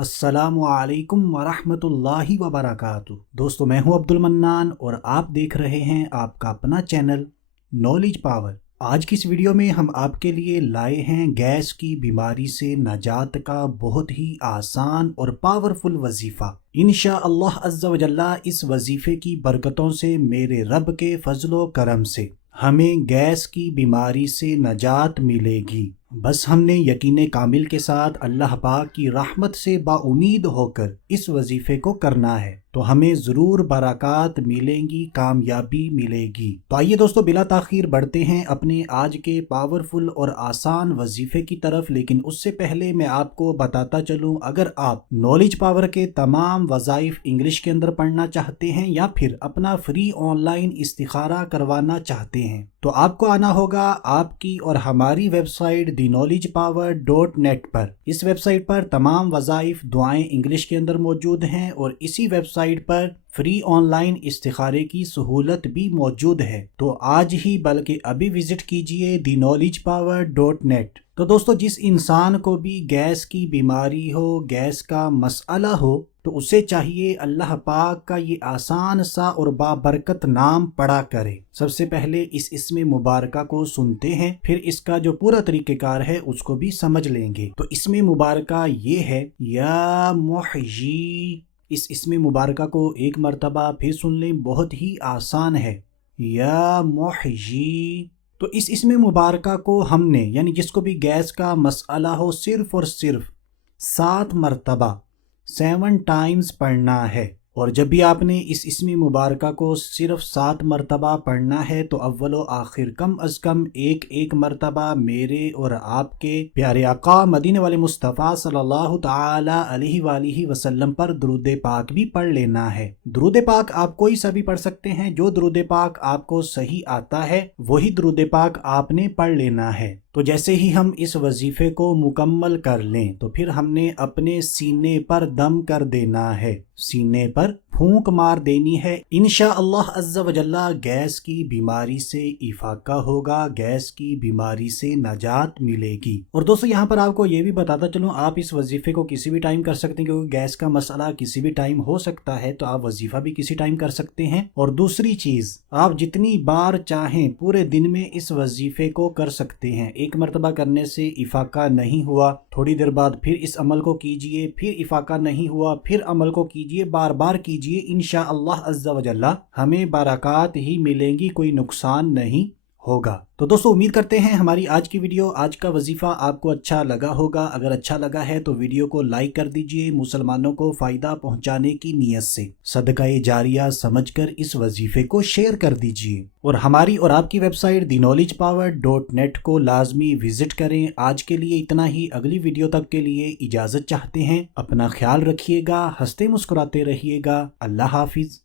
السلام علیکم ورحمۃ اللہ وبرکاتہ۔ دوستو میں ہوں عبد المنان اور آپ دیکھ رہے ہیں آپ کا اپنا چینل نالج پاور۔ آج کی اس ویڈیو میں ہم آپ کے لیے لائے ہیں گیس کی بیماری سے نجات کا بہت ہی آسان اور پاورفل وظیفہ۔ انشاءاللہ عز و جل اس وظیفے کی برکتوں سے میرے رب کے فضل و کرم سے ہمیں گیس کی بیماری سے نجات ملے گی۔ بس ہم نے یقین کامل کے ساتھ اللہ پاک کی رحمت سے با امید ہو کر اس وظیفے کو کرنا ہے تو ہمیں ضرور برکات ملیں گی، کامیابی ملے گی۔ تو آئیے دوستو بلا تاخیر بڑھتے ہیں اپنے آج کے پاورفل اور آسان وظیفے کی طرف، لیکن اس سے پہلے میں آپ کو بتاتا چلوں، اگر آپ نالج پاور کے تمام وظائف انگلش کے اندر پڑھنا چاہتے ہیں یا پھر اپنا فری آن لائن استخارہ کروانا چاہتے ہیں تو آپ کو آنا ہوگا آپ کی اور ہماری ویب سائٹ thenollegepower.net پر۔ اس ویب سائٹ پر تمام وظائف دعائیں انگلش کے اندر موجود ہیں اور اسی ویب سائٹ پر فری آن لائن استخارے کی سہولت بھی موجود ہے، تو آج ہی بلکہ ابھی وزٹ کیجئے thenollegepower.net۔ تو دوستو جس انسان کو بھی گیس کی بیماری ہو، گیس کا مسئلہ ہو، تو اسے چاہیے اللہ پاک کا یہ آسان سا اور بابرکت نام پڑھا کرے۔ سب سے پہلے اس اسم مبارکہ کو سنتے ہیں، پھر اس کا جو پورا طریقہ کار ہے اس کو بھی سمجھ لیں گے۔ تو اسم مبارکہ یہ ہے یا محیی۔ اس اسم مبارکہ کو ایک مرتبہ پھر سن لیں، بہت ہی آسان ہے، یا محیی۔ تو اس اسم مبارکہ کو ہم نے یعنی جس کو بھی گیس کا مسئلہ ہو صرف اور صرف 7 مرتبہ 7 ٹائمز پڑھنا ہے۔ اور جب بھی آپ نے اس اسم مبارکہ کو صرف 7 مرتبہ پڑھنا ہے تو اول و آخر کم از کم ایک مرتبہ میرے اور آپ کے پیارے آقا مدینے والے مصطفیٰ صلی اللہ تعالی علیہ وآلہ وسلم پر درود پاک بھی پڑھ لینا ہے۔ درود پاک آپ کوئی سا بھی پڑھ سکتے ہیں، جو درود پاک آپ کو صحیح آتا ہے وہی درود پاک آپ نے پڑھ لینا ہے۔ تو جیسے ہی ہم اس وظیفے کو مکمل کر لیں تو پھر ہم نے اپنے سینے پر دم کر دینا ہے، سینے پر پھونک مار دینی ہے۔ انشاءاللہ عز و جل گیس کی بیماری سے افاقہ ہوگا، گیس کی بیماری سے نجات ملے گی۔ اور دوستو یہاں پر آپ کو یہ بھی بتاتا چلوں، آپ اس وظیفے کو کسی بھی ٹائم کر سکتے ہیں، کیونکہ گیس کا مسئلہ کسی بھی ٹائم ہو سکتا ہے، تو آپ وظیفہ بھی کسی ٹائم کر سکتے ہیں۔ اور دوسری چیز، آپ جتنی بار چاہیں پورے دن میں اس وظیفے کو کر سکتے ہیں۔ ایک مرتبہ کرنے سے افاقہ نہیں ہوا، تھوڑی دیر بعد پھر اس عمل کو کیجئے، پھر افاقہ نہیں ہوا، پھر عمل کو کیجئے، بار بار کیجئے، انشاءاللہ عز و جل ہمیں برکات ہی ملیں گی، کوئی نقصان نہیں ہوگا۔ تو دوستو امید کرتے ہیں ہماری آج کی ویڈیو، آج کا وظیفہ آپ کو اچھا لگا ہوگا۔ اگر اچھا لگا ہے تو ویڈیو کو لائک کر دیجئے، مسلمانوں کو فائدہ پہنچانے کی نیت سے صدقہ جاریہ سمجھ کر اس وظیفے کو شیئر کر دیجئے، اور ہماری اور آپ کی ویب سائٹ thenollegepower.net کو لازمی وزٹ کریں۔ آج کے لیے اتنا ہی، اگلی ویڈیو تک کے لیے اجازت چاہتے ہیں۔ اپنا خیال رکھیے گا، ہنستے مسکراتے رہیے گا۔ اللہ حافظ۔